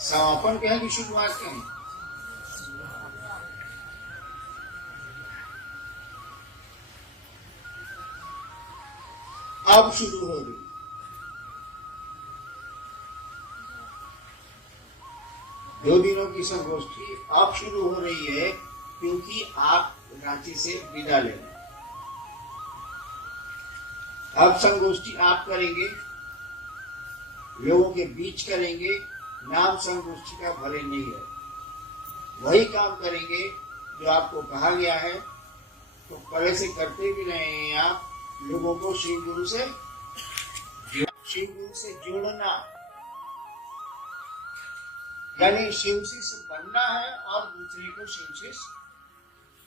समापन कहें कि शुरुआत कहें? अब शुरू हो रही। दो दिनों की संगोष्ठी अब शुरू हो रही है क्योंकि आप रांची से विदा ले रहे। अब संगोष्ठी आप करेंगे, लोगों के बीच करेंगे। नाम संगोष्ठी का भले नहीं है, वही काम करेंगे जो आपको कहा गया है। तो पहले से करते भी रहे हैं आप, लोगों को शिव गुरु से जोड़ना, यानी शिव शिष्य बनना है और दूसरे को शिव शिष्य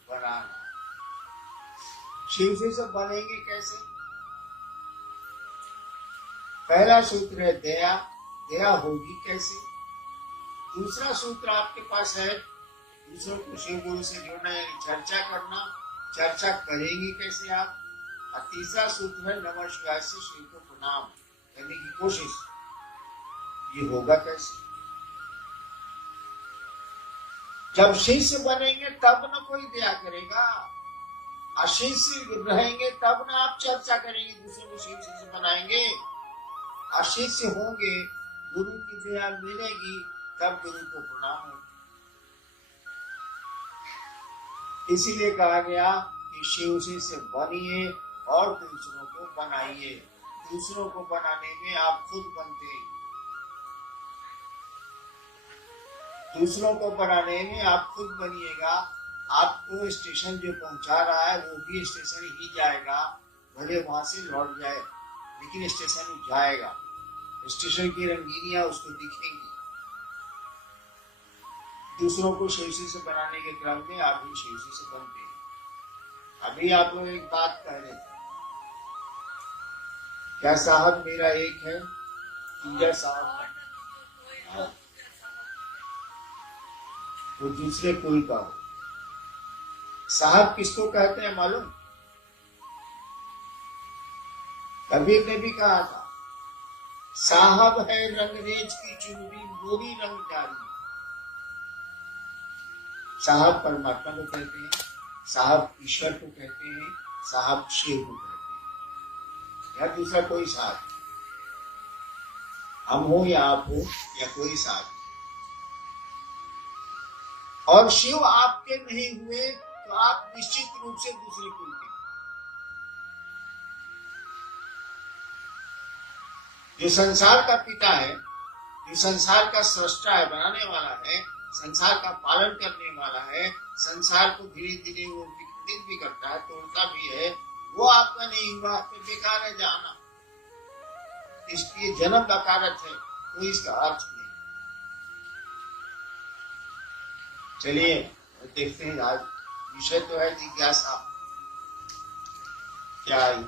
बनाना। शिव शिष्य बनेंगे कैसे? पहला सूत्र है दया। दया होगी कैसे? दूसरा सूत्र आपके पास है दूसरों को शिव गुरु से जोड़ना, यानी चर्चा करना। चर्चा करेंगे कैसे आप? और तीसरा सूत्र है नमः शिवाय से शिव को प्रणाम करने की कोशिश। ये होगा कैसे? जब शिष्य बनेंगे तब न कोई दया करेगा, अशिष्य रहेंगे तब न आप चर्चा करेंगे, दूसरों को शिव शिष्य बनाएंगे। अशिष्य होंगे, गुरु की दया मिलेगी तब गुरु को प्रणाम होगा। इसीलिए कहा गया कि शिव शिष्य बनिए और दूसरों को बनाइए। दूसरों को बनाने में आप खुद बनते हैं, दूसरों को बनाने में आप खुद बनिएगा। आपको स्टेशन जो पहुंचा रहा है वो भी स्टेशन ही जाएगा, भले वहां से लौट जाए, लेकिन स्टेशन जाएगा। स्टेशन की रंगीनियां उसको दिखेंगी। दूसरों को शिवसी से बनाने के क्रम में आप भी शिवसी से बनते हैं। अभी आप लोग एक बात कह रहे थे, क्या साहब मेरा एक है, तीजा साहब है, वो दूसरे कुल का हो। साहब किसको कहते हैं मालूम? कबीर ने भी कहा था, साहब है रंगरेज की चुनरी गोरी रंग डाली। साहब परमात्मा को कहते हैं, साहब ईश्वर को कहते हैं, साहब शिव को कहते हैं, या दूसरा कोई साहब, हम हो या आप हो या कोई साहब। और शिव आपके नहीं हुए तो आप निश्चित रूप से दूसरे कुल के। जो संसार का पिता है, जो संसार का सृष्टा है, बनाने वाला है, संसार का पालन करने वाला है, संसार को धीरे धीरे वो विकसित भी करता है, तोड़ता भी है, वो आपका नहीं हुआ तो बेकार है जाना। इसलिए जन्म बकारत है, कोई इसका अर्थ नहीं। चलिए देखते हैं, आज विषय तो है जिज्ञासा। क्या आई?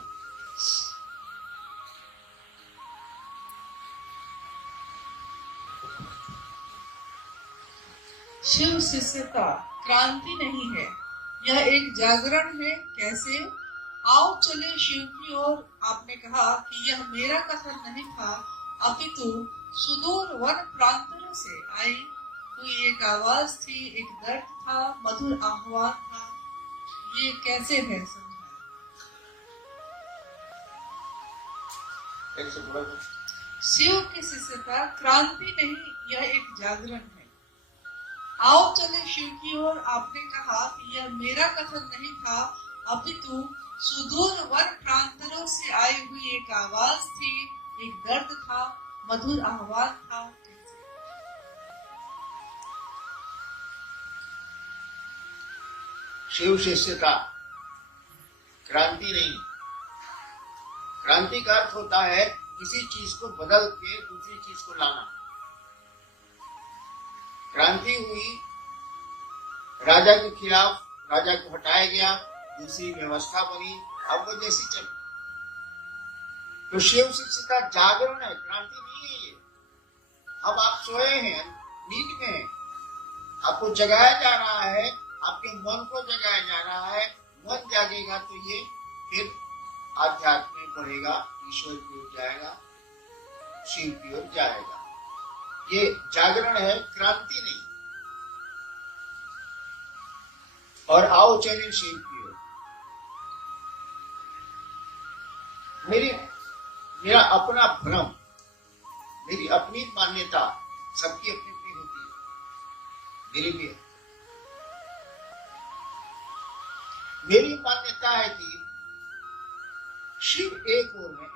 शिव शिष्यता क्रांति नहीं है, यह एक जागरण है। कैसे? आओ चले शिव की ओर। आपने कहा कि यह मेरा कथन नहीं था, अपितु सुदूर वन प्रांतों से आई हुई एक आवाज थी, एक दर्द था, मधुर आह्वान था। ये कैसे है समझा? शिव की शिष्यता क्रांति नहीं, यह एक जागरण है। आओ चले शिव की ओर। आपने कहा कि यह मेरा कथन नहीं था, अपितु सुदूर वन प्रांतों से आई हुई एक आवाज थी, एक दर्द था, मधुर आह्वान था। शिव शिष्यता क्रांति नहीं। क्रांति का अर्थ होता है किसी चीज को बदल के दूसरी चीज को लाना। क्रांति हुई, राजा के खिलाफ, राजा को हटाया गया, दूसरी व्यवस्था बनी, अब वो जैसी चली। तो शिव शिष्यता जागरण है, क्रांति नहीं है ये। अब आप सोए हैं, नींद में हैं, आपको जगाया जा रहा है, आपके मन को जगाया जा रहा है। मन जागेगा तो ये फिर आध्यात्म में बढ़ेगा, ईश्वर की ओर जाएगा, शिव की ओर जाएगा। ये जागरण है, क्रांति नहीं। और आओ चले शिव की ओर। मेरा अपना भ्रम, मेरी अपनी मान्यता, सबकी अपनी अपनी होती है, मेरी भी है। मेरी मान्यता है कि शिव एक ओर है,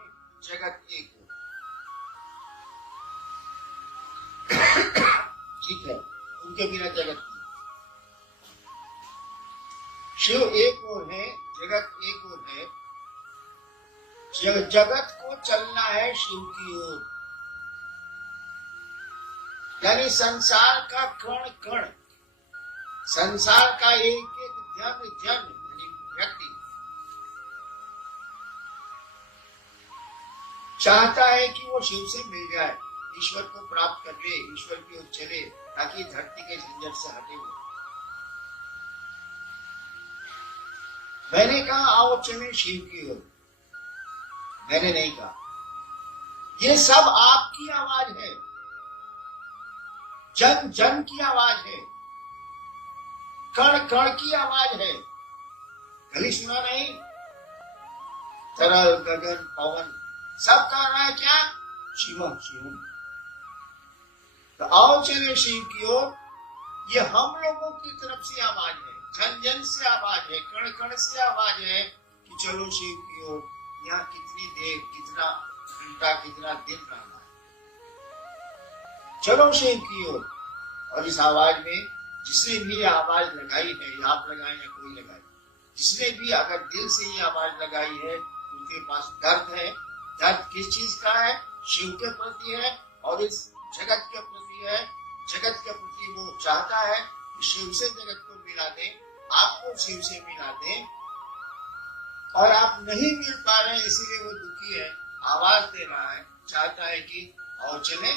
जगत एक ओर। ठीक है, उनके बिना जगत नहीं। शिव एक ओर है, जगत एक ओर है। जगत को चलना है शिव की ओर, यानी संसार का कण कण, संसार का एक एक जन जन यानी व्यक्ति चाहता है कि वो शिव से मिल जाए, ईश्वर को प्राप्त कर ले, ईश्वर की ओर चले, ताकि धरती के झंझट से हटे हो। मैंने कहा आओ चले शिव की ओर, मैंने नहीं कहा। ये सब आपकी आवाज है, जन जन की आवाज है, कण कण की आवाज है। कभी सुना नहीं? तरल गगन पवन सब कह रहा है क्या? शिवम शिवम। तो आओ चले शिव की ओर, ये हम लोगों की तरफ से आवाज है, जन जन से आवाज है, कण कण से आवाज है कि चलो शिव की ओर। यहाँ कितनी देर, कितना घंटा, कितना दिन रहना है, चलो शिव की ओर। और इस आवाज में जिसने भी आवाज लगाई है, आप लगाए या कोई लगाए, जिसने भी अगर दिल से ये आवाज लगाई है, उनके पास दर्द है। दर्द किस चीज का है? शिव के प्रति है और इस जगत के प्रति है। जगत के प्रति वो चाहता है कि शिव से जगत को मिला दे, आपको शिव से मिला दे, और आप नहीं मिल पा रहे हैं, इसीलिए वो दुखी है, आवाज दे रहा है, चाहता है कि और चले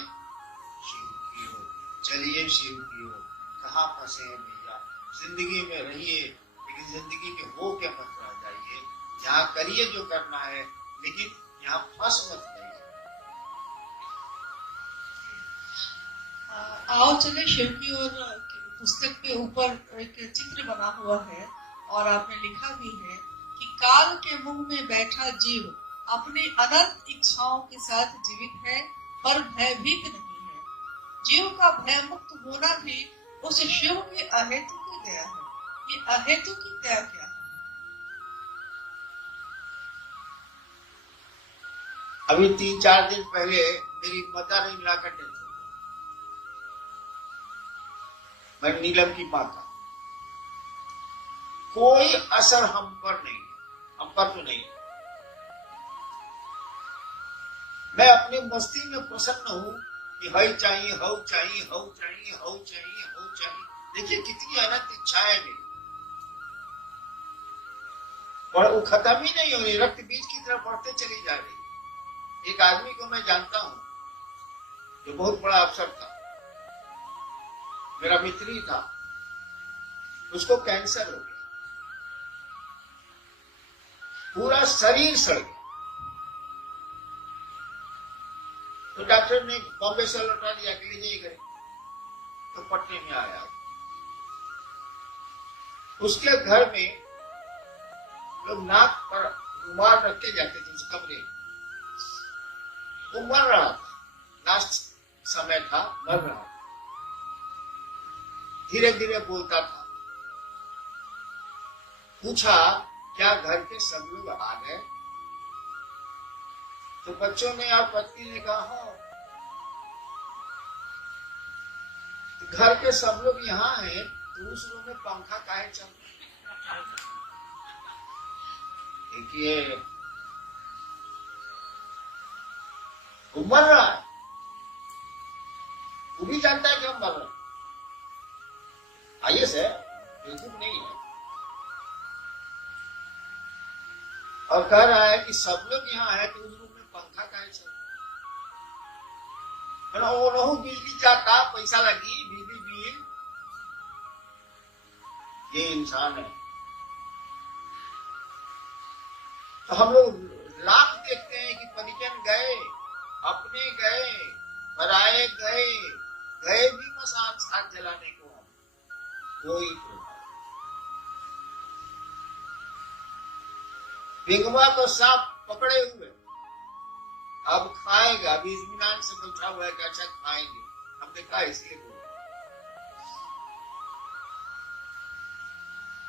शिव की ओर, चलिए शिव की ओर। कहाँ फंसे हैं भैया? जिंदगी में रहिए, लेकिन जिंदगी के हो के मत रह जाइए। यहाँ करिए जो करना है, लेकिन यहाँ फंस मत जाइए। आओ चले शिव की ओर पुस्तक के ऊपर एक चित्र बना हुआ है और आपने लिखा भी है कि काल के मुंह में बैठा जीव अपनी अनंत इच्छाओं के साथ जीवित है, पर भयभीत नहीं है। जीव का भय मुक्त होना भी उस शिव के अहेतु की दया है। ये अहेतु की दया क्या है? अभी 3-4 दिन पहले मेरी मदर इन लॉ का डेथ हो गया। मैं नीलम की मां का कोई असर हम पर नहीं, हम पर तो नहीं। मैं अपनी मस्ती में प्रसन्न हूं कि हई चाहिए, हऊ चाहिए, हऊ चाहिए, हऊ चाहिए, हऊ चाहिए। देखिए कितनी अनंत इच्छाएं मेरी, और वो खत्म ही नहीं हो रही, रक्त बीज की तरफ बढ़ते चली जा रही। एक आदमी को मैं जानता हूं जो बहुत बड़ा अफसर था, मेरा मित्र ही था, उसको कैंसर हो गया, पूरा शरीर सड़ गया। तो डॉक्टर ने बॉम्बे से लौटा दिया कि ले जाइए घर। तो पटने में आया, उसके घर में लोग नाक पर रुमाल रख के जाते थे उस कमरे में। वो मर रहा था, लास्ट समय था, मर रहा था, धीरे धीरे बोलता था। पूछा क्या घर के सब लोग आ गए? तो बच्चों ने और पत्नी ने कहा हाँ। घर के सब लोग यहाँ हैं, तो उस रूम में पंखा काहे चल रहा है? देखिए वो मर रहा है, वो भी जानता है कि हम मर रहे हैं। आइए सर, बिल्कुल नहीं है, और कह रहा है कि सब लोग यहाँ है तो उस रूम में पंखा काहे चल रहा है? वो रहू बिजली जाता, पैसा लगी, बिजली बिल। ये इंसान है। तो हम लोग लाख देखते हैं कि परिजन गए, अपने गए, पराए गए, गए भी मसान साथ जलाने को हम, कोई प्रभाव। पिंगवा को सांप पकड़े हुए, अब खाएगा, अभी इत्मीनान से बैठा हुआ है कि अच्छा खाएंगे, हमने कहा इसलिए बोला।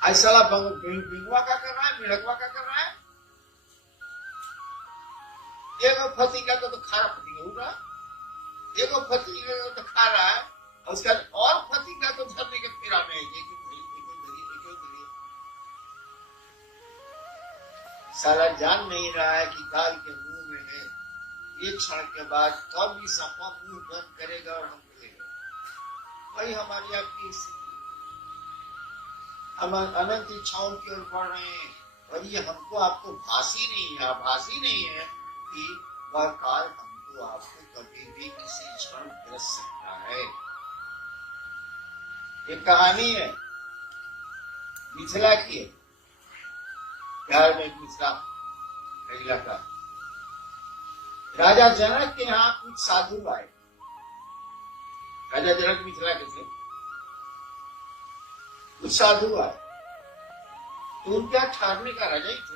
ऐसा पिंगवा का कर रहा है, मिड़कवा का कर रहा है, एगो फती का तो खा रहा, फती होगा, एगो फती का तो खा रहा है, और उसका और फती का तो धरने के फेरा में है, साला जान नहीं रहा है कि काल के मुंह में है, एक क्षण के बाद कब भी सांपा मुंह बंद करेगा और हम मिलेगा। वही हमारी आपकी स्थिति, हम अनंत इच्छाओं की ओर बढ़ रहे हैं, और ये हमको आपको भासी नहीं है, आभासी नहीं है कि वह काल हमको आपको कभी भी किसी क्षण ग्रस सकता है। एक कहानी है मिथिला की है, बिहार में मिथिला इलाका, राजा जनक के यहाँ कुछ साधु आए। राजा जनक मिथिला के थे, कुछ साधु आए, तो उनके यहाँ ठहरने का, राजा ही थे,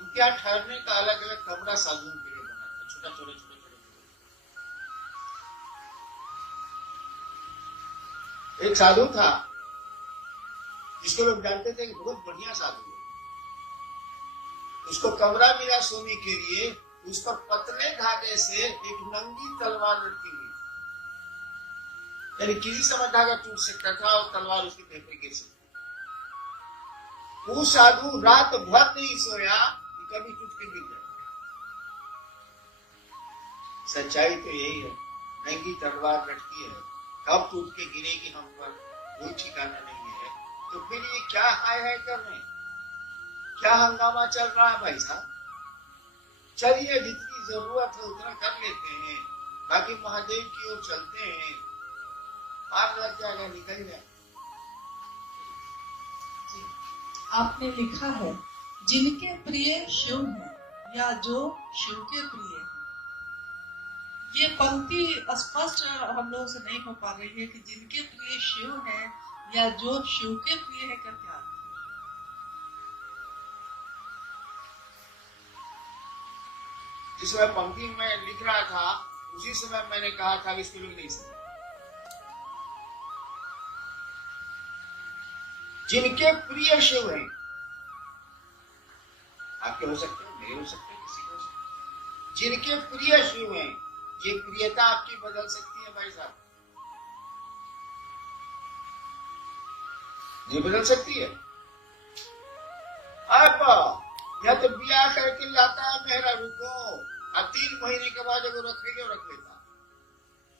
उनके यहाँ ठहरने का अलग अलग कमरा साधुओं के लिए बना था, छोटा छोटे छोटे छोटे। एक साधु था जिसको लोग जानते थे कि बहुत बढ़िया साधु है, उसको कमरा मिला सोने के लिए, उस पर पतले धागे से एक नंगी तलवार लटकी हुई, यानी किसी समय धागा टूट सकता था और तलवार उसके फेफड़े गिर सकती। वो साधु रात भर नहीं सोया कि कभी टूट के गिर जाए। सच्चाई तो यही है, नंगी तलवार लटकी है, कब टूट के गिरेगी हम पर कोई ठिकाना नहीं है। तो फिर ये क्या हाय हाय कर रहे हैं, क्या हंगामा चल रहा है भाई साहब? चलिए जितनी जरूरत है उतना कर लेते हैं, बाकी महादेव की ओर चलते हैं, पार लग जाएगा, निकल जाए। आपने लिखा है जिनके प्रिय शिव हैं या जो शिव के प्रिय हैं। ये पंक्ति स्पष्ट हम लोगों से नहीं हो पा रही है कि जिनके प्रिय शिव हैं या जो शिव के प्रिय है, क्या क्या? जिस समय पंक्ति में लिख रहा था उसी समय मैंने कहा था कि इसको लोग नहीं समझे। जिनके प्रिय शिव हैं, आपके हो सकते हैं, मेरे हो सकते हैं, किसी को हो सकते। जिनके प्रिय शिव हैं, ये प्रियता आपकी बदल सकती है भाई साहब, ये बदल सकती है। अब या तो ब्याह करके लाता है मेहरा रुको, और 3 महीने के बाद अगर रखेगा रख लेता,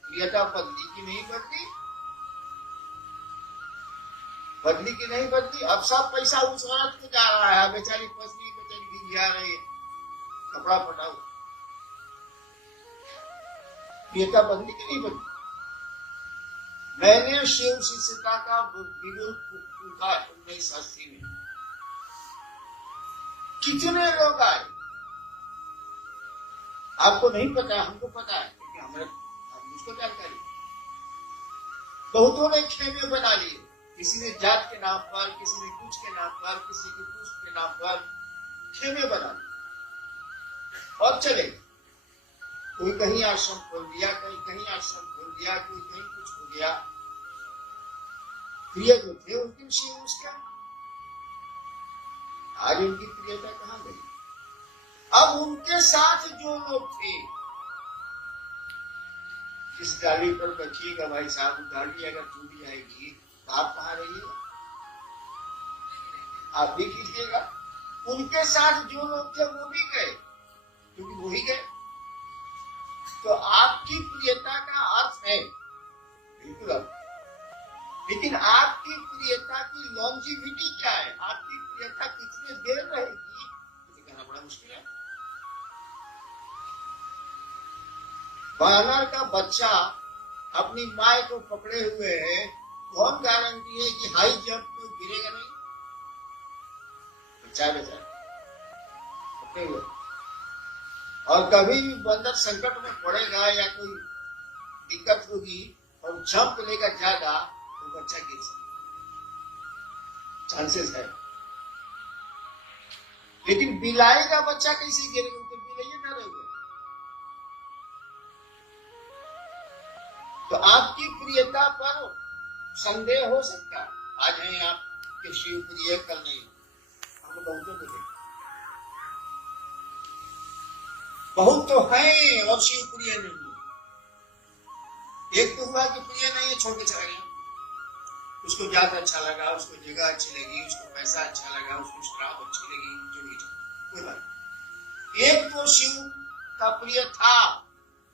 प्रियता बदली की नहीं बदली, बदली की नहीं बदली। अब सब पैसा उस औरत को जा रहा है, बेचारी पत्नी बेचारी गिरिया रही है, कपड़ा फटा हुआ, प्रियता बदली की नहीं बदली। मैंने शिव शिष्यता का बिगुल फूका 1980 में, कितने लोग आए आपको नहीं पता, हमको पता है क्योंकि हमारे मुझको जानकारी। बहुतों ने खेमे बना लिए, किसी ने जात के नाम पर, किसी ने कुछ के नाम पर, किसी के कुछ के नाम पर खेमे बना लिए और चले। कोई कहीं आश्रम खोल दिया, कोई कहीं आश्रम खोल दिया, कोई कहीं कुछ हो गया। प्रिय जो थे उनके शिव उसका, आज उनकी प्रियता कहां गई? अब उनके साथ जो लोग थे, इस गाड़ी पर बैठिएगा भाई साहब, गाड़ी अगर टूट जाएगी तो आप कहां रहिएगा? आप भी कीजिएगा। उनके साथ जो लोग थे वो भी गए, क्योंकि वो ही गए। तो आपकी प्रियता का अर्थ है बिल्कुल, लेकिन आपकी प्रियता की लॉन्जिविटी क्या है? आपकी प्रियता कितने देर रहेगी, मुझे कहना बड़ा मुश्किल है। बानर का बच्चा अपनी माँ को पकड़े हुए है, कौन गारंटी है कि हाई जंप में गिरेगा नहीं? बच्चा पकड़े हुए, और कभी भी बंदर संकट में पड़ेगा या कोई दिक्कत होगी और जंप लेगा ज्यादा तो बच्चा गिर सकता, चांसेस है। लेकिन बिलाई का बच्चा कैसे गिरेगा? तो बिलाइए ना रहोगे। तो आपकी प्रियता पर संदेह हो सकता। आज है आप कि शिव प्रिय, कल नहीं। हम बहुतों को देखते, बहुत तो है और शिव प्रिय नहीं है। एक तो हुआ कि प्रिय नहीं है, छोड़ के चला गया। उसको जात अच्छा लगा, उसको जगह अच्छी लगी, उसको पैसा अच्छा लगा, उसको शराब अच्छी लगी, जो भी कोई बात। एक तो शिव का प्रिय था,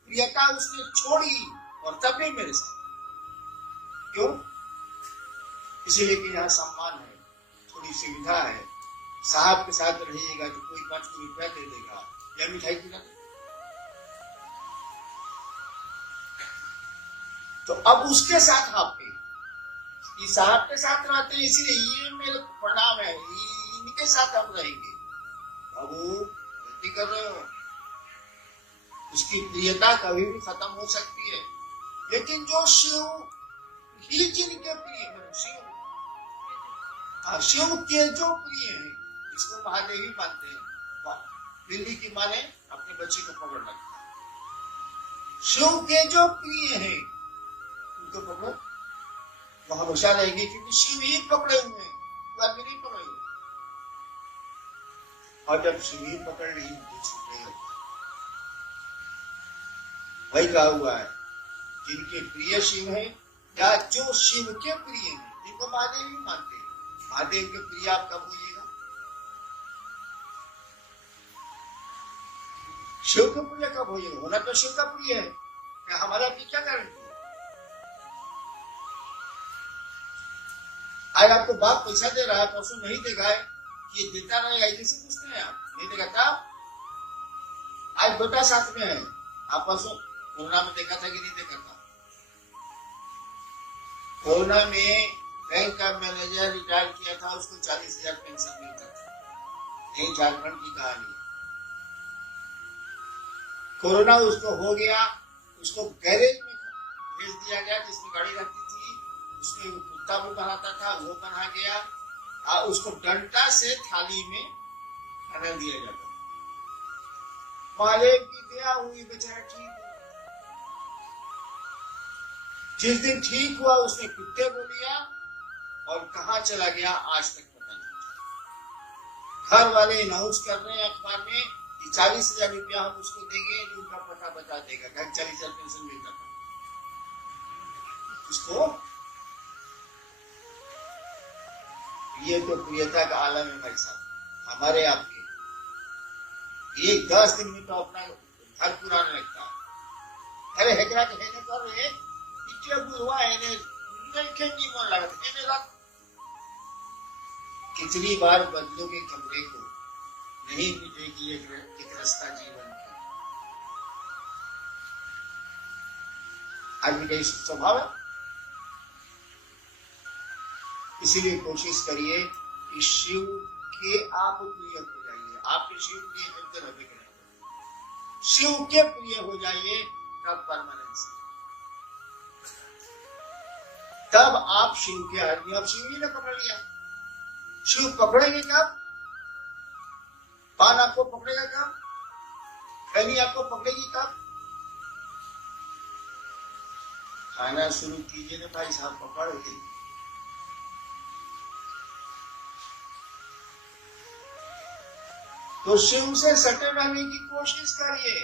प्रियता उसने छोड़ी और तब भी मेरे साथ। क्यों? इसीलिए कि यहाँ सम्मान है, थोड़ी सुविधा है। साहब के साथ रहिएगा तो कोई 5 रुपया दे देगा या मिठाई खिला देगा। तो अब उसके साथ आपके साहब के साथ रहते हैं, इसलिए ये मेरे प्रणाम है, इनके साथ हम रहेंगे। बाबू गलती कर रहे हो, उसकी प्रियता कभी भी खत्म हो सकती है। लेकिन जो शिव ही जिनके प्रिय है, शिव के जो प्रिय है, इसको महादेवी मानते हैं। बिल्ली की माँ ने अपने बच्चे को पकड़ रखा। शिव के जो प्रिय है उनको पकड़ो, वो हमेशा रहेंगे, क्योंकि शिव ही पकड़े हुए हैं, तो आदमी नहीं पकड़े हुए। और जब शिव ही पकड़ रही तो छूटने लगता। वही कहा हुआ है, जिनके प्रिय शिव है या जो शिव के प्रिय है, जिनको महादेव ही मानते हैं। महादेव के प्रिय आप कब होइएगा? शिव के प्रिय कब होइएगा? होना तो शिव का प्रिय है, क्या हमारा क्या गारंटी? आज आपको बाप पैसा दे रहा है, परसों नहीं देगा, ये देता रहेगा, ऐसे पूछते हैं आप, नहीं देगा तब? आज बेटा साथ में है, आप परसों कोरोना में देखा था कि नहीं देखा था? कोरोना में बैंक का मैनेजर रिटायर किया था, उसको 40,000 पेंशन मिलता था। यही झारखंड की कहानी। कोरोना उसको हो गया, उसको गैरेज में भेज दिया गया, जिसमें गाड़ी रहती थी, उसमें वो कुत्ता भी बनाता था, वो बना गया। उसको डंडा से थाली में खाना दिया जाता। महादेव की दया हुई, बेचारा ठीक हुआ। जिस दिन ठीक हुआ उसने कुत्ते को लिया और कहाँ चला गया आज तक पता नहीं। घर वाले अनाउंस कर रहे हैं अखबार में कि 40,000 रुपया हम उसको देंगे, जो उनका पता बता देगा। 40,000 पेंशन मिलता था उसको। ये तो प्रियता का आलम है भाई साहब, हमारे आपके। एक 10 दिन में तो अपना घर पुराने लगता है। अरे हेकरा के हेने कर रहे इतने बुढ़वा हेने नहीं मन लगा हेने रख। कितनी बार बदलोगे कमरे को, नहीं मिलेगी एक रास्ता जीवन की। आदमी का स्वभाव है। इसीलिए कोशिश करिए कि शिव के आप प्रिय हो जाइए। आपके शिव प्रिय होते रहते करेंगे, शिव के प्रिय हो जाइए, तब परमानेंस, तब आप शिव के आदमी। अब शिव ही ने पकड़ लिया, शिव पकड़ेंगे कब? पान आपको पकड़ेगा कब? खैनी आपको पकड़ेगी कब? खाना शुरू कीजिए ना भाई साहब, पकड़ के। तो शिव से सटे रहने की कोशिश करिए।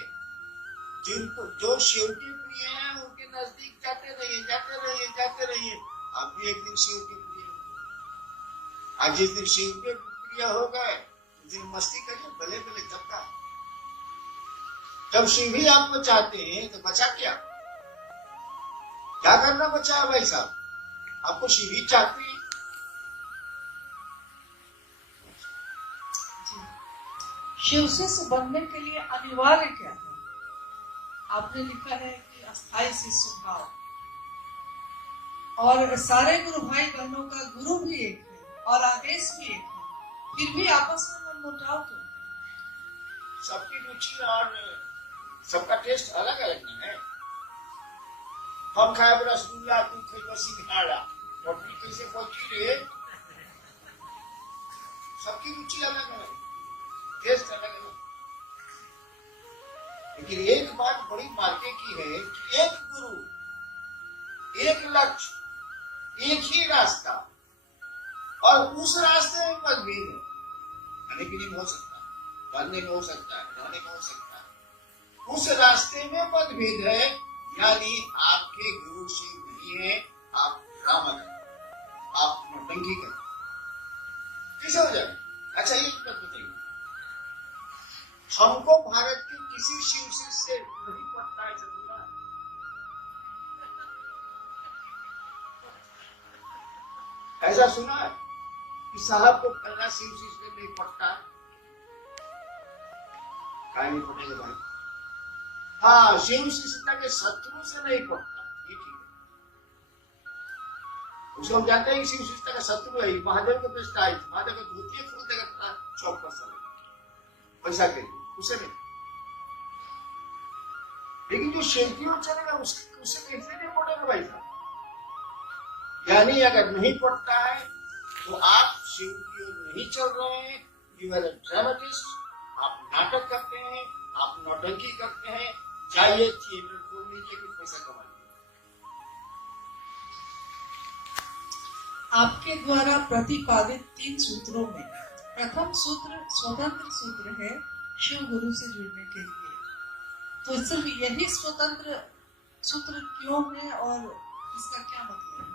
जिनको जो शिव के प्रिय हैं उनके नजदीक जाते रहिए, जाते रहिए, जाते रहिए। आप भी एक दिन शिव के प्रिय हो। आज जिस दिन शिव के प्रिय हो गए उस दिन मस्ती करिए, भले भले तब। जब शिव ही आपको चाहते हैं तो बचा क्या? क्या करना बचा है भाई साहब? आपको शिव ही चाहते हैं। शिव से बनने के लिए अनिवार्य क्या है? आपने लिखा है कि अस्थाई शिष्य भाव, और सारे गुरु भाई बहनों का गुरु भी एक है और आदेश भी एक है, फिर भी आपस में मनमुटाव क्यों? सबकी रुचि और सबका टेस्ट अलग अलग नहीं है। हम खाए रसगुल्ला, तू खाई सिंघाड़ा, रोटी कैसे पहुंची रे? सबकी रुचि अलग अलग, टेस्ट अलग अलग। लेकिन एक बात बड़ी मायने की है कि एक गुरु, एक लक्ष्य, एक ही रास्ता, और उस रास्ते में मतभेद है। खाने पीने में हो सकता है, पढ़ने में हो सकता है, रहने में हो सकता है। उस रास्ते में मतभेद है, यानी आपके गुरु से नहीं है, आप ड्रामा करें, आप नौटंकी करें, कैसे हो जाए? अच्छा एक बात बताइए, हमको भारत के किसी शिव से नहीं पड़ता है चंद्रमा? ऐसा सुना है कि साहब को फलना शिव से नहीं पड़ता? क्या नहीं पड़ेगा भाई? हाँ, शिव शिष्यता के शत्रु से नहीं पड़ता, ये ठीक है। उसको हम जानते हैं कि शिव शिष्यता का शत्रु है, महादेव को बेचता है, महादेव को धोती खोल देगा चौक पर समय पैसा के लिए, उसे नहीं। लेकिन जो शिल्पी चलेगा उससे कैसे नहीं पड़ेगा भाई साहब? यानी अगर नहीं पड़ता है तो आप शिव की ओर नहीं चल रहे हैं, यू आर अ ड्रामेटिस्ट, आप नाटक करते हैं, आप नौटंकी करते हैं। जाइए थिएटर खोल लीजिए, कुछ पैसा कमा लीजिए। आपके द्वारा प्रतिपादित 3 सूत्रों में प्रथम सूत्र स्वतंत्र सूत्र है शिव गुरु से जुड़ने के लिए। तो सिर्फ यही स्वतंत्र सूत्र क्यों है और इसका क्या मतलब है?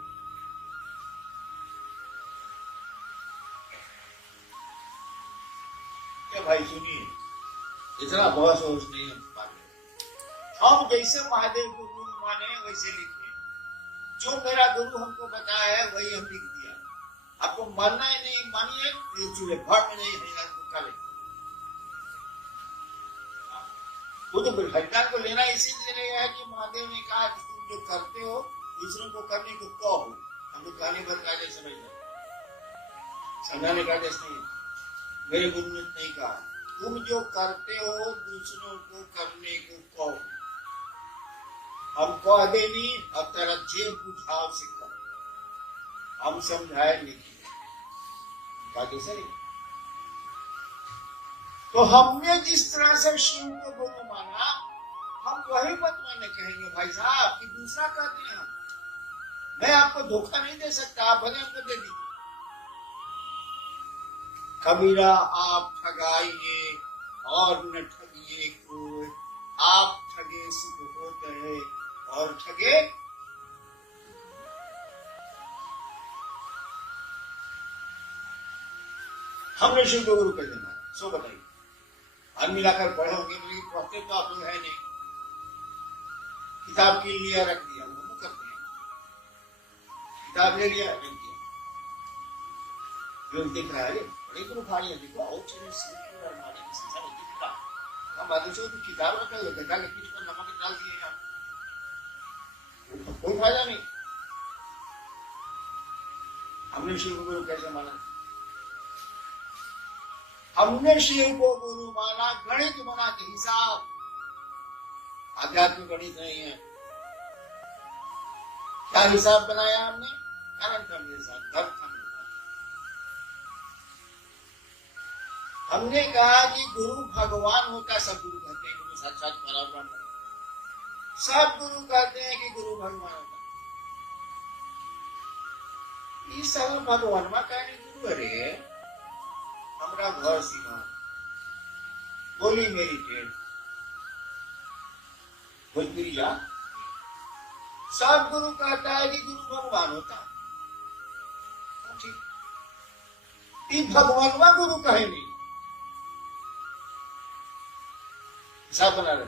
क्या भाई सुनिए, इतना बहुत सोच नहीं हम जैसे महादेव को गुरु माने वैसे लिखे, जो मेरा गुरु हमको बताया है वही हम लिख दिया। आपको मानना है नहीं मानिए, चूल्हे भर में नहीं है काले। वो तो हरिदान को लेना इसीलिए नहीं है कि महादेव ने कहा कि तुम जो करते हो दूसरों को करने को कहो। हम लोग कहने पर कायदे समझ रहे, समझाने का आदेश नहीं है। मेरे गुरु ने नहीं कहा तुम जो करते हो दूसरों को करने को कहो। हम कह देनी अब तेरा जेब उठाव से कर, हम समझाए लिखिए सही। तो हमने जिस तरह से शिव को गुरु माना, हम वही मत माने कहेंगे भाई साहब कि दूसरा कहते हैं। मैं आपको धोखा नहीं दे सकता, आप भले हमको दे दीजिए। कबीरा आप ठगाइए और न ठगिए कोई, आप ठगे सुख होते हैं और ठगे। हमने शिव को गुरु कैसे माना, सो बताइए। हम मिलाकर पढ़े होंगे, लेकिन पढ़ते तो आप लोग है नहीं। किताब के लिए रख दिया, वो करते हैं, किताब ले लिया रख दिया। जो दिख रहा है बड़े गुरु भाई है, देखो और चीजें सीखने और माने की संसार में दिख रहा। हम आदेशों की किताब रखा है, गड्ढा के पीठ पर नमक डाल दिए हैं, कोई फायदा नहीं। हमने शिव को गुरु कैसे माना? हमने शिव को गुरु माना गणित बना के हिसाब, आध्यात्मिक गणित नहीं है। क्या हिसाब बनाया हमने? कारण था मेरे साथ, धर्म था मेरे साथ। हमने कहा कि गुरु भगवान होता है, सब गुरु कहते हैं गुरु साक्षात परब्रह्म। सब गुरु कहते हैं कि गुरु भगवान होता है। इस सब भगवान में कहने गुरु अरे हमरा घर सीमा बोली मेरी टेढ़ भोजपुरिया। सब गुरु कहता है कि गुरु भगवान होता है, ठीक। भगवान गुरु कहे नहीं, हिसाब बना रहे।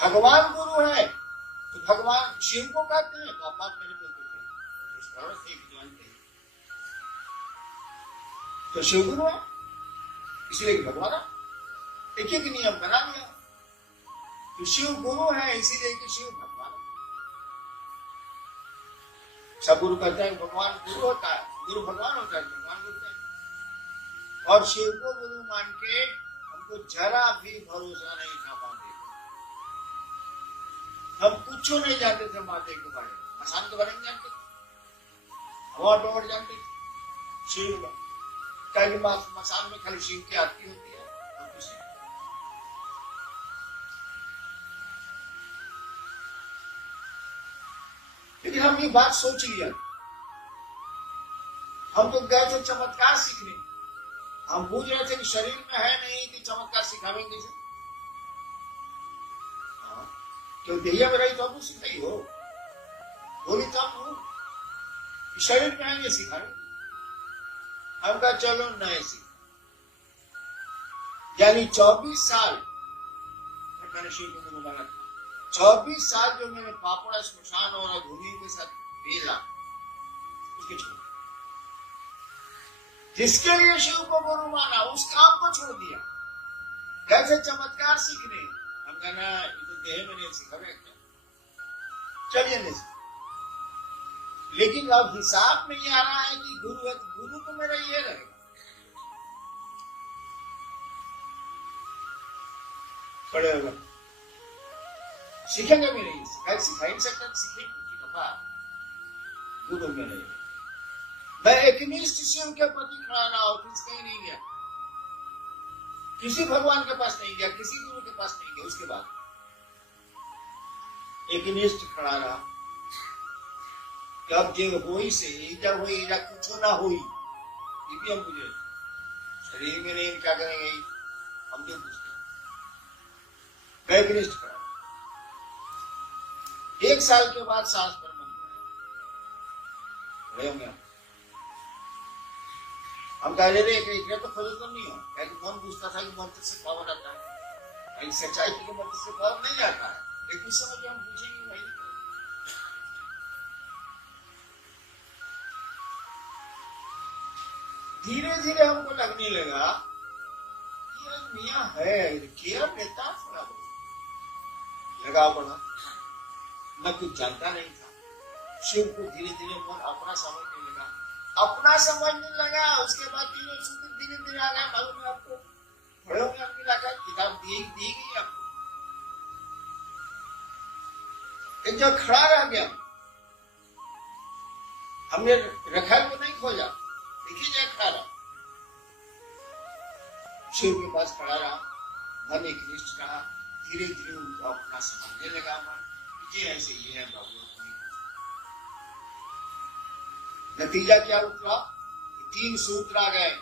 भगवान गुरु है तो भगवान शिव को कहते हैं, तो आप मेरे को तो शिव गुरु है इसलिए भगवान है। एक एक नियम बना लिया, तो शिव गुरु है इसीलिए कि शिव भगवान है। सब गुरु कहते हैं भगवान गुरु होता है, गुरु भगवान होता है, भगवान बोलते हैं। और शिव को गुरु मान के हमको जरा भी भरोसा नहीं था पाते। हम कुछ नहीं जानते थे महादेव के बारे में, मसान के बारे में जानते थे, हवा डोर जानते थे, शिव में कल मसान में खाली शिव की आरती होती है और कुछ नहीं। लेकिन हम ये बात सोच लिया, हम तो गए थे चमत्कार सीखने, हम पूछ रहे थे कि शरीर में है नहीं कि चमत्कार सिखावेंगे से, क्यों देहिया में रही तो हम सिखाई हो, बोली तो हम हो, शरीर में है ये सिखाए, हम कहा चलो नए सीख। यानी 24 साल मैंने शिव को बोला था, 24 साल जो मैंने पापड़ा स्मशान और भूमि के साथ बेला, उसके छोड़, जिसके लिए शिव को गुरु माना उस काम को छोड़ दिया, कैसे चमत्कार सीखने, हम कहना इसे देह में नहीं सीखा, चलिए नहीं सीखा। लेकिन अब हिसाब में ये आ रहा है कि गुरु है, तो गुरु तो मेरा ये रहेगा, पड़े होगा सीखेंगे भी नहीं, सिखा ही सकता, सीखेंगे गुरु में नहीं। मैं एकनिष्ठ शिव के प्रति खड़ा रहा और कहीं नहीं गया, किसी भगवान के पास नहीं गया, किसी गुरु के पास नहीं गया, उसके बाद एकनिष्ठ खड़ा रहा। कब जे होई से इधर हुई इधर कुछ ना हुई, ये भी हम पूछे, शरीर में नहीं क्या करेंगे, हम जो पूछते एकनिष्ठ खड़ा। 1 साल के बाद सांस पर मन खड़े होंगे हम कह रहे थे तो खोज तो नहीं हो, मन पूछता था कि मंत्र से पावर आता है, भाई सच्चाई की मंत्र से पावर नहीं आता है, लेकिन उस समय हम पूछेंगे भाई। धीरे धीरे हमको लगने लगा ये मियाँ है, केयर लेता थोड़ा बहुत लगा पड़ा, मैं कुछ जानता नहीं था। शिव को धीरे धीरे मन अपना समझने लगा, अपना समझने लगा। उसके बाद तीनों सूत्र धीरे धीरे आ गया, मालूम है आपको, बड़ों में अपनी लगा किताब दी गई आपको, एक जगह खड़ा रह गया, हमने रखा को नहीं खोजा, देखिए जाए खड़ा रहा, शिव के पास खड़ा रहा, मन एक निष्ठ रहा, धीरे धीरे उनको अपना समझने लगा, मन ये ऐसे ये है बाबू। नतीजा क्या उतरा, 3 सूत्र आ गए।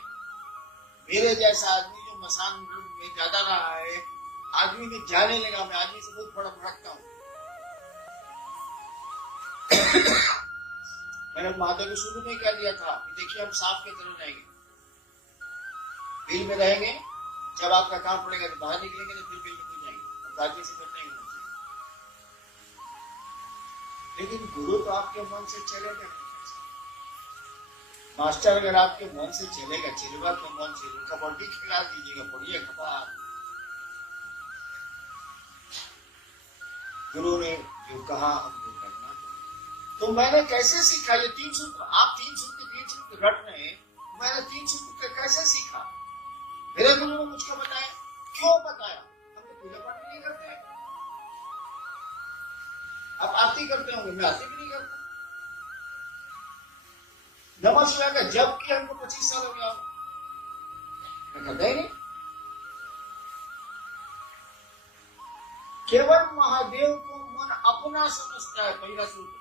मेरे जैसा आदमी जो मसान में ज्यादा रहा है, आदमी में जाने लगा, मैं आदमी से बहुत बड़ा भड़कता हूं। मैंने महादेव को शुरू में कह दिया था कि देखिए हम सांप की तरह रहेंगे, बिल में रहेंगे, जब आपका काम पड़ेगा तो बाहर निकलेंगे, तो फिर बिल में खुल जाएंगे, आदमी से नहीं होना चाहिए। लेकिन गुरु तो आपके मन से चलेगा, मास्टर अगर आपके मन से चलेगा, चिलवा के मन से कबड्डी खिला दीजिएगा, बढ़िया खबर। गुरु ने जो कहा हमको करना, तो मैंने कैसे सीखा ये 3 सूत्र? आप 3 सूत्र रट रहे हैं, मैंने 3 सूत्र कैसे सीखा? मेरे गुरु ने मुझको बताया। क्यों बताया? हम तो पूजा पाठ नहीं करते, आप आरती करते होंगे, मैं आरती भी नहीं करता। नमः शिवाय का जब कि हमको 25 साल हो गया, मैं करता ही नहीं। केवल महादेव को मन अपना समझता है, पहला सूत्र।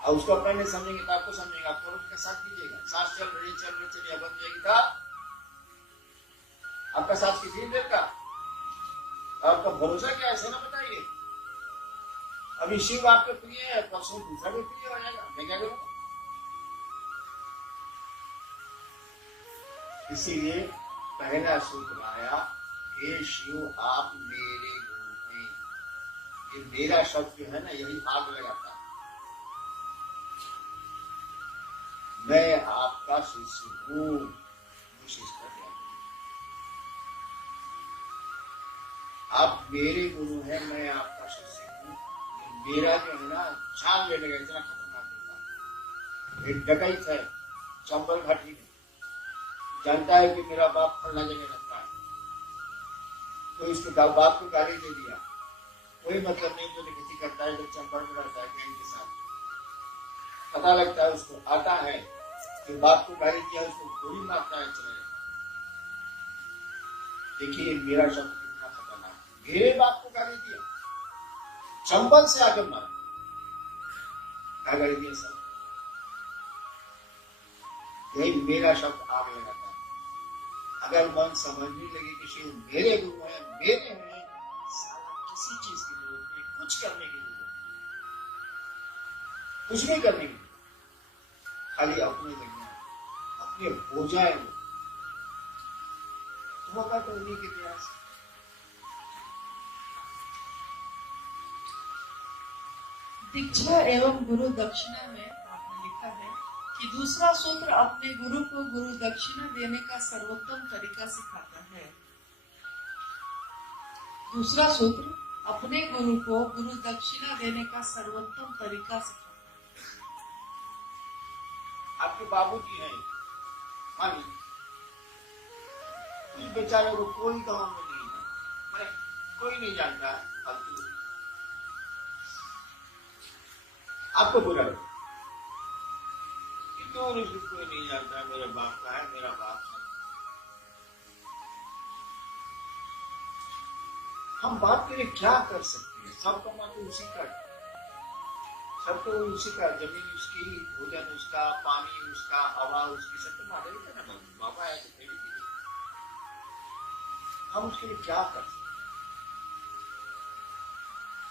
और उसको अपना नहीं समझेंगे तो आपको समझेंगे, आपको के साथ कीजिएगा। सांस चल रही चलिए, बंद जाएगी था आपका सांस कितनी देर का, आपका भरोसा क्या है ना बताइए। अभी शिव आपके प्रिय है, परसों दूसरा भी प्रिय हो जाएगा, मैं क्या करूंगा? इसीलिए पहला सूत्र आया, हे शिव आप मेरे गुरु हैं। ये मेरा शब्द जो है ना, यही आग लगाता है। मैं आपका शिष्य हूं, विशेष कर आप मेरे गुरु हैं, मैं आपका शिष्य हूं। मेरा जो है ना, छान लेने का इतना खतरनाक होता है। एक डकैत है चंबल घाटी में, जानता है कि मेरा बाप फलना जगह रहता है, तो इसको बाप को गाली दे दिया, कोई मतलब नहीं। तो किसी करता है, जब चंबल में रहता है गैंग के साथ, पता लगता है उसको, आता है जो बाप को गाली दिया उसको गोली मारता है, चले जाता है। देखिए मेरा शब्द कितना खतरनाक, मेरे बाप को गाली दिया, चंबल से आकर मारा, क्या गाली दिया सब, यही मेरा शब्द आग लगाता है। अगर मन समझने लगे कि शिव मेरे गुरु हैं, मेरे हैं, साला किसी चीज की जरूरत नहीं, कुछ करने की जरूरत नहीं, कुछ नहीं करने की, खाली अपने लगना, अपने हो जाए वो तो होगा, तो उन्हीं के प्रयास। दीक्षा एवं गुरु दक्षिणा में आपने लिखा है कि दूसरा सूत्र अपने गुरु को गुरु दक्षिणा देने का सर्वोत्तम तरीका सिखाता है। दूसरा सूत्र अपने गुरु को गुरु दक्षिणा देने का सर्वोत्तम तरीका सिखाता है। आपके बाबूजी हैं, मान उस बेचारे को कोई गांव में नहीं जानता, मैंने कोई नहीं जानता, आपको बुरा लगे, कोई नहीं जानता, मेरे बाप का है, मेरा बाप है। हम बाप के लिए क्या कर सकते हैं? सब कमा तो उसी का, सब तो उसी का, जमीन उसकी, भोजन उसका, पानी उसका, हवा उसकी, सब तो मारे ना, बाबा है तो मेरी, हम उसके लिए क्या कर सकते?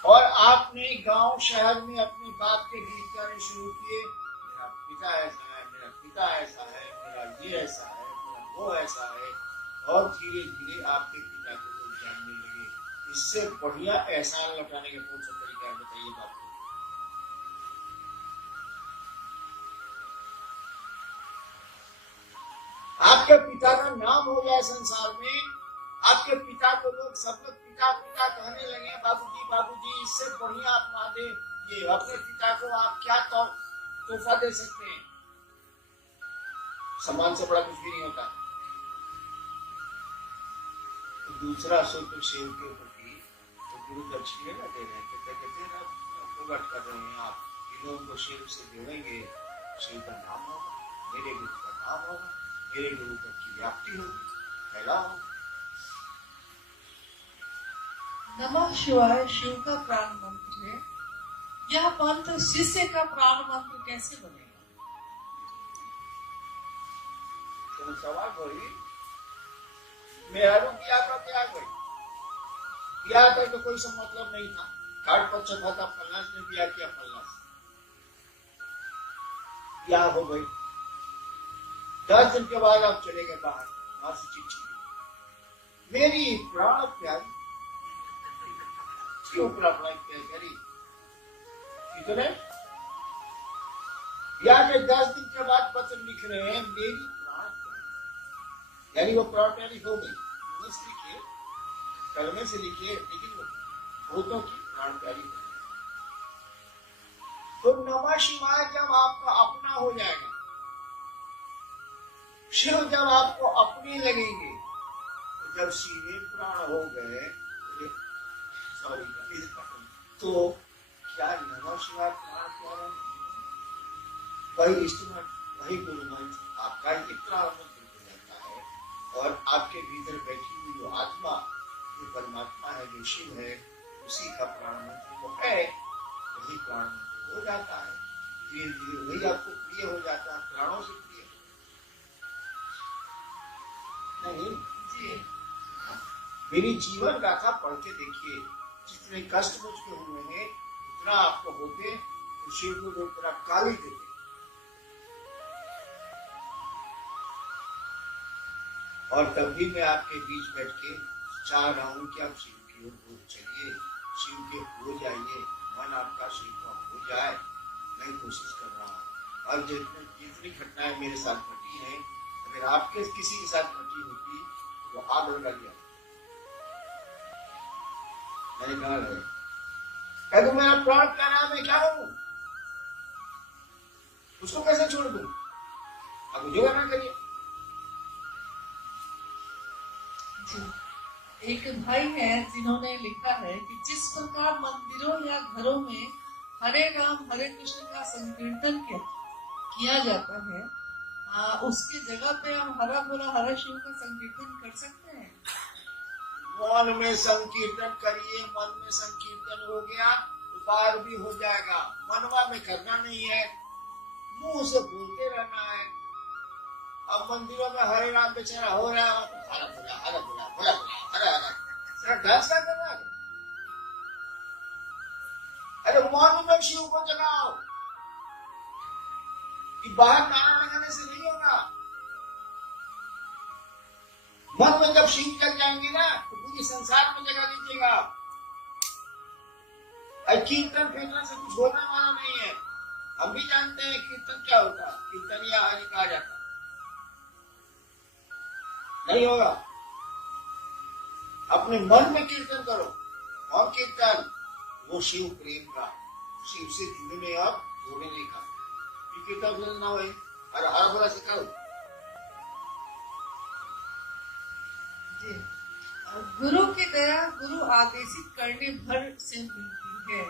और आपने गांव शहर में अपने बाप के गीत गाने शुरू किए, मेरा पिता ऐसा है, मेरा पिता ऐसा है, मेरा ये ऐसा है, मेरा वो ऐसा है, और धीरे धीरे आपके पिता को लोग जानने लगे। इससे बढ़िया एहसान लौटाने का कौन सा तरीका है, बताइए बाप को। आपके पिता का नाम हो जाए संसार में, आपके पिता को लोग सब लोग पिता पिता कहने लगे, बाबूजी बाबूजी, इससे बढ़िया आप महादेव ये अपने पिता को आप क्या तोहफा दे सकते हैं? सम्मान से बड़ा कुछ भी नहीं होता। तो दूसरा सूत्र शिव के प्रति तो गुरु दक्षिणा दे रहे हैं, कहते हैं प्रकट कर रहे हैं, आप इन लोगों को शिव से जोड़ेंगे, शिव का नाम होगा, मेरे गुरु का नाम होगा, मेरे गुरु तक की व्याप्ति होगी, फैला होगा। नमः शिवाय शिव का प्राण मंत्र है। यह मंत्र शिष्य का प्राण मंत्र कैसे बनेगा? तो सवाल वही, मेरा ब्याह का क्या गई, ब्याह का तो कोई सा मतलब नहीं था, कार्ड पर छपा था फलना ने ब्याह किया, फलना ब्याह हो गई, 10 दिन के बाद आप चले गए बाहर, वहां से चिट्ठी, मेरी प्राण प्यारी क्यों प्रार्थना करी, कितने ब्याह के 10 दिन के बाद पत्र लिख रहे हैं, मेरी प्राण प्यारी, यानी वो प्राण प्यारी हो गई, लिखिए कलमे से लिखिए, लेकिन वो भूतों की प्राण प्यारी हो गई। तो नमः शिवाय जब आपका अपना हो जाएगा, शिव जब आपको अपने लगेंगे, तो जब शिव प्राण हो गए, तो क्या नमः शिवाय प्राण प्यारा, वही इंस्ट्रूमेंट, वही गुरु मंत्र आपका ही प्राण मंत्र हो जाता है, और आपके भीतर बैठी हुई जो आत्मा, जो परमात्मा है, जो शिव है, उसी का प्राण मंत्र तो है, वही प्राण मंत्र हो जाता है, धीरे धीरे वही आपको प्रिय हो जाता है, प्राणों से प्रिय नहीं जी। मेरी जीवन गाथा पढ़ के देखिए, जितने कष्ट मुझको हुए हैं उतना आपको होते, तो शिव को लोग बड़ा गाली देते, और तब भी मैं आपके बीच बैठ के चाह रहा हूं कि आप शिव की ओर चलिए, शिव के हो जाइए, मन आपका शिव का हो जाए, मैं कोशिश कर रहा हूँ। और जितनी घटनाएं मेरे साथ घटी हैं, अगर आपके किसी के साथ घटी होती तो आग लगा दिया, मैंने कहा है तो मेरा प्राण क्या नाम है, क्या करूं, उसको कैसे छोड़ दूं, अब मुझे करना करिए। एक भाई है जिन्होंने लिखा है कि जिस प्रकार मंदिरों या घरों में हरे राम हरे कृष्ण का संकीर्तन किया जाता है, उसकी जगह पे हम हरा भरा हरा शिव का संकीर्तन कर सकते हैं। मन में संकीर्तन करिए, मन में संकीर्तन हो गया तो पार भी हो जाएगा। मनवा में करना नहीं है, मुंह से बोलते रहना है। अब मंदिरों में हरे राम बेचारा हो रहा है, हरा भरा हरा भरा भरा हरा हरा, जरा ढंग से करना है। अरे मन में शिव को जगाओ, कि बाहर नारा लगाने से नहीं होगा। मन में जब शिव जग जाएंगे ना तो पूरी संसार में जगा लीजिएगा। कीर्तन फीर्तन से कुछ होने वाला नहीं है। हम भी जानते हैं कीर्तन क्या होता है, कीर्तन या हरि कहा जाता है, नहीं होगा। अपने मन में कीर्तन करो, और कीर्तन वो शिव प्रेम का, शिव से जुड़ने और जोड़ने का। कीर्तन ना हो और हर भरा से करो। गुरु की दया गुरु आदेशित करने भर से मिलती है।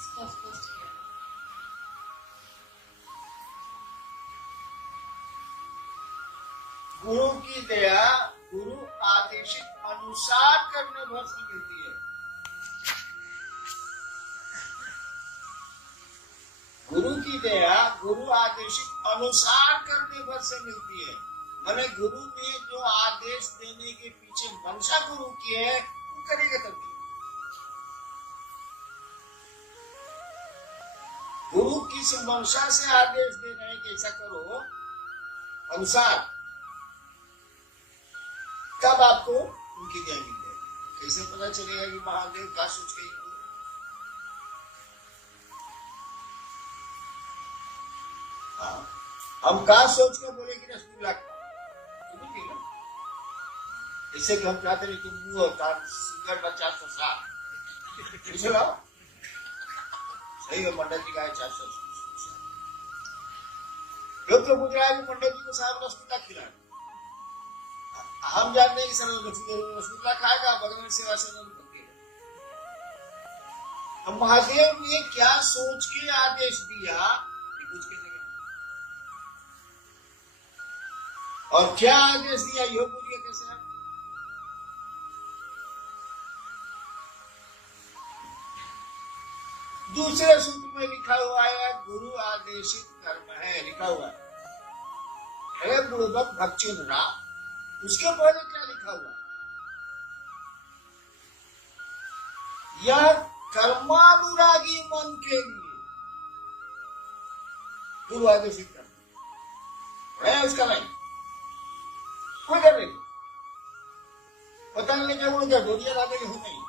स्पष्ट किया। गुरु की दया गुरु आदेशित अनुसार करने भर से मिलती है। गुरु की दया गुरु आदेशित अनुसार करने भर से मिलती है। मैंने गुरु ने जो आदेश देने के पीछे मंशा गुरु की है वो करेगा तभी। गुरु किस मंशा से आदेश दे रहे हैं कि ऐसा करो अनुसार, तब आपको उनकी दया मिल जाएगी। कैसे पता चलेगा कि महादेव का सोच के हम का सोच के बोले कि रसगुल्ला इससे कि हम चाहते नहीं तुम मुंह और सिंगर बच्चा 407 सही है। मंडल जी का है 400। तो पूछ रहा है कि मंडल जी को साहब रसगुल्ला खिलाए। हम जानते हैं कि सर रसगुल्ला खाएगा, बगल में सेवा से हम महादेव ने क्या सोच के आदेश दिया कुछ के जगह, और क्या आदेश दिया यो पूछिए कैसे है। दूसरे सूत्र में लिखा हुआ है गुरु आदेशित कर्म है, लिखा हुआ है गुरुभक्त भक्तिनुरा। उसके पहले क्या लिखा हुआ? यह कर्मानुरागी मन के लिए गुरु आदेशित कर्म है। उसका नहीं कोई कर नहीं पता नहीं क्या वो क्या डोरिया लागे हो नहीं।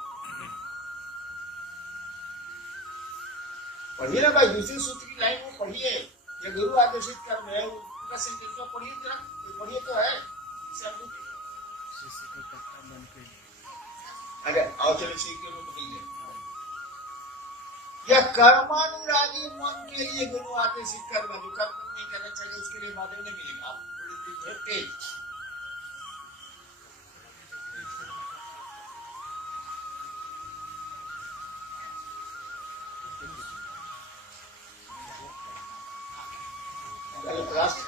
पढ़िए ना भाई, दूसरी सूत्र की लाइन में पढ़िए, ये गुरु आदेशित कर्म है, उसका सेंटेंस में पढ़िए जरा, पढ़िए तो है। अरे आओ चले सीख के तो पढ़िए। यह कर्मानुरागी मन के लिए गुरु आदेशित कर्म, जो कर्म नहीं करना चाहिए उसके लिए महादेव ने मिलेगा। आप थोड़ी देर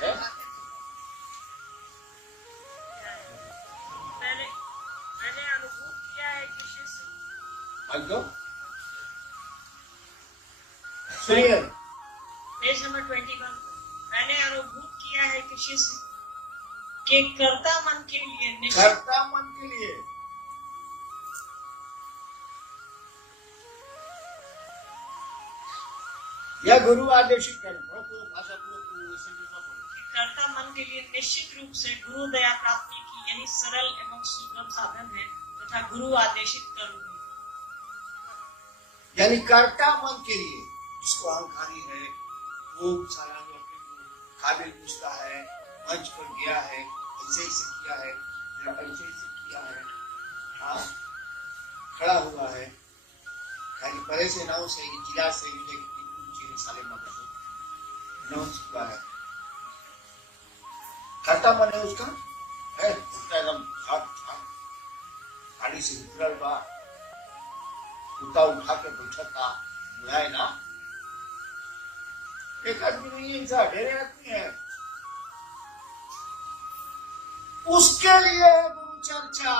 है। मैंने अनुभव किया है कि सुनिए पेज नंबर 21। मैंने अनुभूत किया है कि शिष्य के कर्ता मन के लिए यह गुरु आदेशित कर्म कर्ता मन के लिए निश्चित रूप से गुरु दया प्राप्ति की यही सरल एवं सुगम साधन है तथा गुरु आदेशित कर्म है। यानी कर्ता मन के लिए जिसको अहंकारी है, वो सारा जो अपने को काबिल पूछता है, मंच पर गया है, ऐसे ऐसे किया है, ऐसे ऐसे किया है, हाँ खड़ा हुआ है, खाली परे से ना उसे जिला से साले मत चुका है। कर्ता मन है उसका है एकदम गाड़ी से उतरल बा, कुत्ता उठा के बैठा था, बुलाए ना। एक आदमी नहीं है, इंसान ढेरे आदमी है। उसके लिए गुरु चर्चा।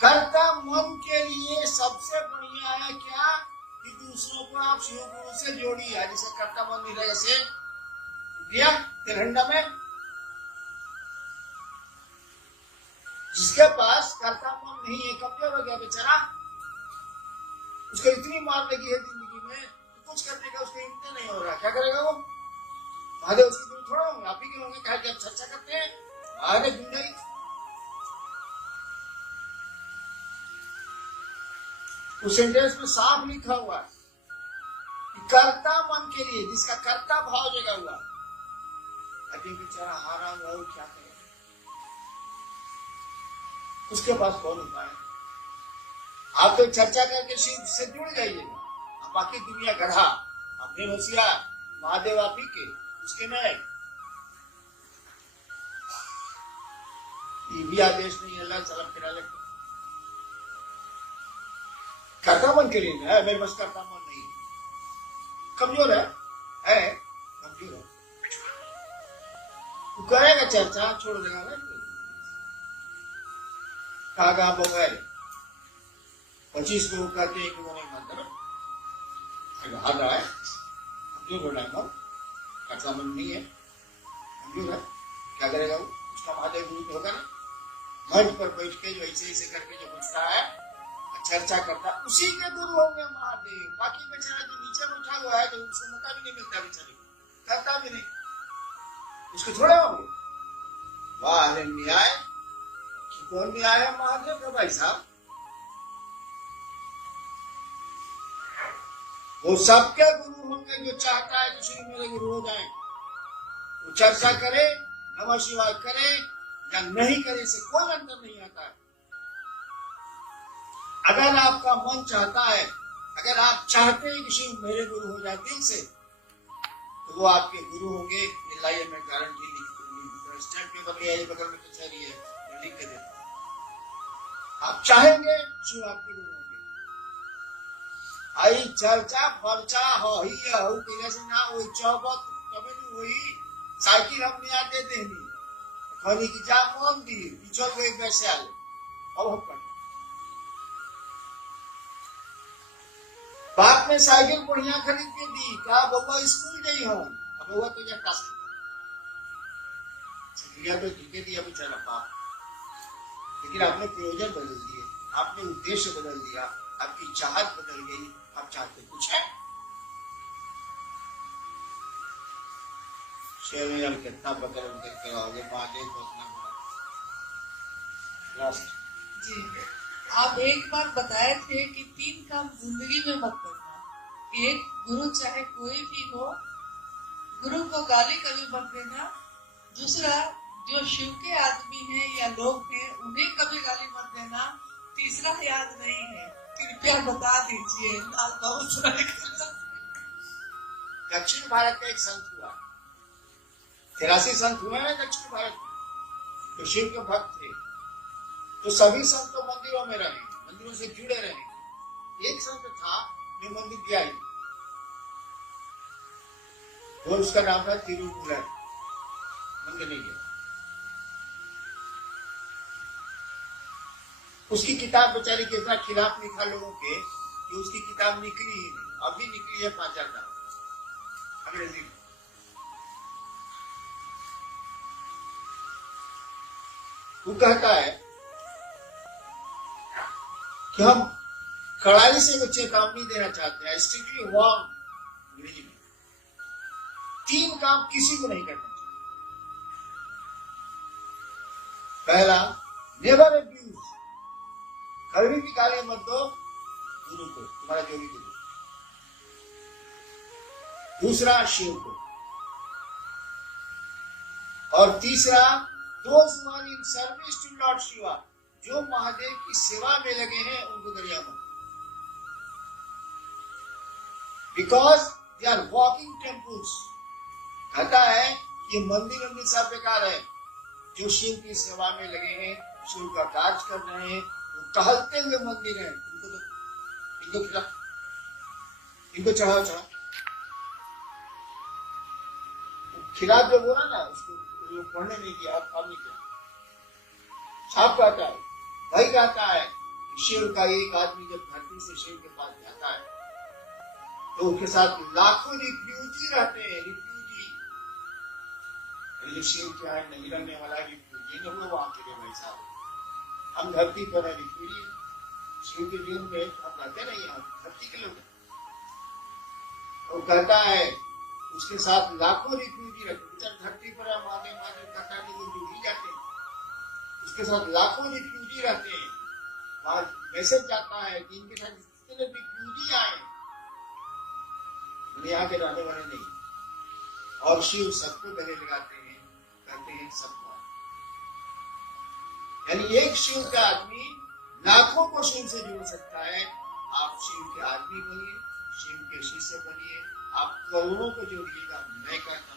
कर्ता मन के लिए सबसे बढ़िया है क्या कि दूसरों को आप शिव गुरु से जोड़िए। जैसे कर्ता मन नहीं रहे से दिया तिरंडा में, जिसके पास कर्ता मन नहीं है, कमजोर हो गया बेचारा, उसको इतनी मार लगी है जिंदगी में, कुछ करने का उसको हिम्मत नहीं हो रहा, क्या करेगा वो? महादेव उसके गुरु थोड़ा होंगे, आप ही के होंगे, कहा कि आप चर्चा करते हैं आगे जिंदगी। उस सेंटेंस में साफ लिखा हुआ है कि कर्ता मन के लिए, जिसका कर्ता भाव जगा हुआ, अभी बेचारा हारा हुआ है, क्या करे? उसके पास कौन उपाय है? आप तो चर्चा करके शिव से जुड़ जाइएगा, आप बाकी दुनिया गधा, अपने होशिया महादेव आप ही के, उसके में ये भी आदेश नहीं है, अल्लाह चला फिरा लेते। कर्ता मन के लिए ना, मेरे पास कर्ता मन नहीं, कमजोर है कमजोर है, तू करेगा चर्चा, छोड़ देगा ना। कागा बगैर 25 को करके एक नहीं मानता ना, हार रहा है, कमजोर हो रहा है, कर्ता मन नहीं है, कमजोर है, क्या करेगा वो? उसका महादेव गुरु होगा ना, मंच पर बैठ के जो ऐसे ऐसे करके जो पूछता है, चर्चा करता, उसी के गुरु होंगे महादेव। बाकी बेचारा जो नीचे बैठा हुआ है, तो उसको मौका भी नहीं मिलता, बेचारे करता भी नहीं, उसको थोड़ा होंगे। वाह अरे न्याय, कौन न्याय है महादेव का भाई साहब? वो सबके गुरु होंगे जो चाहता है कि श्री मेरे गुरु हो जाए। वो चर्चा करे, नमः शिवाय करे या नहीं करे, से कोई अंतर नहीं आता है। अगर आपका मन चाहता है, अगर आप चाहते हैं कि शिव मेरे गुरु हो जाए दिल से, तो वो आपके गुरु होंगे। लाइए मैं गारंटी लिख, स्टैंड पेपर ले आइए, बगल में कचहरी है, मैं लिख के देता हूं। आप चाहेंगे शिव आपके गुरु होंगे। आई चर्चा पर्चा हो ही से ना वही चौबत कभी नहीं हुई, साइकिल हमने आते देनी खरी की जा मन दी पिछल गई पैसे आले, अब हम करते। बाप ने साइकिल बढ़िया खरीद के दी, कहा बउआ स्कूल गई हम, अब बउआ तो जा का लिया तो ठीक है दिया बेचारा बाप, लेकिन आपने प्रयोजन बदल दिए, आपने उद्देश्य बदल दिया, आपकी चाहत बदल गई, आप चाहते कुछ है। शेर कितना बदल करके आगे महादेव को अपना जी। आप एक बार बताए थे कि 3 काम जिंदगी में मत करना। एक, गुरु चाहे कोई भी हो, गुरु को गाली कभी मत देना। दूसरा, जो शिव के आदमी हैं या लोग हैं उन्हें कभी गाली मत देना। तीसरा याद नहीं है, कृपया बता दीजिए। दक्षिण भारत का एक संत हुआ, 83 संत हुए हैं दक्षिण भारत में, तो शिव के भक्त थे, तो सभी संत तो मंदिरों में रहे, मंदिरों से जुड़े रहे। एक संत था, मैं मंदिर गया ही, और उसका नाम था तिरुमूलर, मंदिर नहीं गया। उसकी किताब बेचारी के इतना खिलाफ लिखा लोगों के कि उसकी किताब निकली ही नहीं, अभी निकली है 5-4 नाम अंग्रेजी में। वो कहता है कि हम कड़ाई से वो चेतावनी देना चाहते हैं, स्ट्रिक्टली वार्न, अंग्रेजी में 3 काम किसी को नहीं करना चाहिए। पहला, नेवर अब्यूज, कभी भी गाली मत दो गुरु को, तुम्हारा जो भी गुरु। दूसरा, शिव को। और तीसरा, those who are in service to Lord Shiva, जो महादेव की सेवा में लगे हैं उनको दरिया मत, because they are walking temples। कहता है ये मंदिर मंदिर सब बेकार है। जो शिव की सेवा में लगे हैं, शिव का कार्य कर रहे हैं, वो टहलते हुए मंदिर है। इनको चढ़ाओ चढ़ाओ। खिलाफ जो बोला ना, उसको पढ़ने नहीं किया, अब नहीं किया। छाप कहता है, भाई कहता है, शिव का एक आदमी जब धरती से शिव के पास जाता है तो उसके साथ लाखों रिफ्यूजी रहते हैं। रिफ्यूजी शिव क्या है, नहीं रहने वाला रिफ्यूजी नहीं हुआ वहां के लिए। भाई साहब, हम धरती पर है, रिफ्यूजी शिव के जीवन में हम रहते नहीं, हम धरती के लोग। वो कहता है उसके साथ लाखों रिफ्यूजी रहते। धरती पर हम आगे करता नहीं, लोग डूब ही जाते हैं। उसके साथ लाखों रिफ्यूजी रहते हैं। वहां मैसेज जाता है कि इनके साथ जितने रिफ्यूजी आए, दुनिया के रहने वाले नहीं, और शिव सबको गले लगाते हैं, करते हैं सबको। यानी एक शिव का आदमी लाखों को शिव से जोड़ सकता है। आप शिव के आदमी बनिए, शिव के शिष्य बनिए, आप करोड़ों को जोड़िएगा। मैं कहता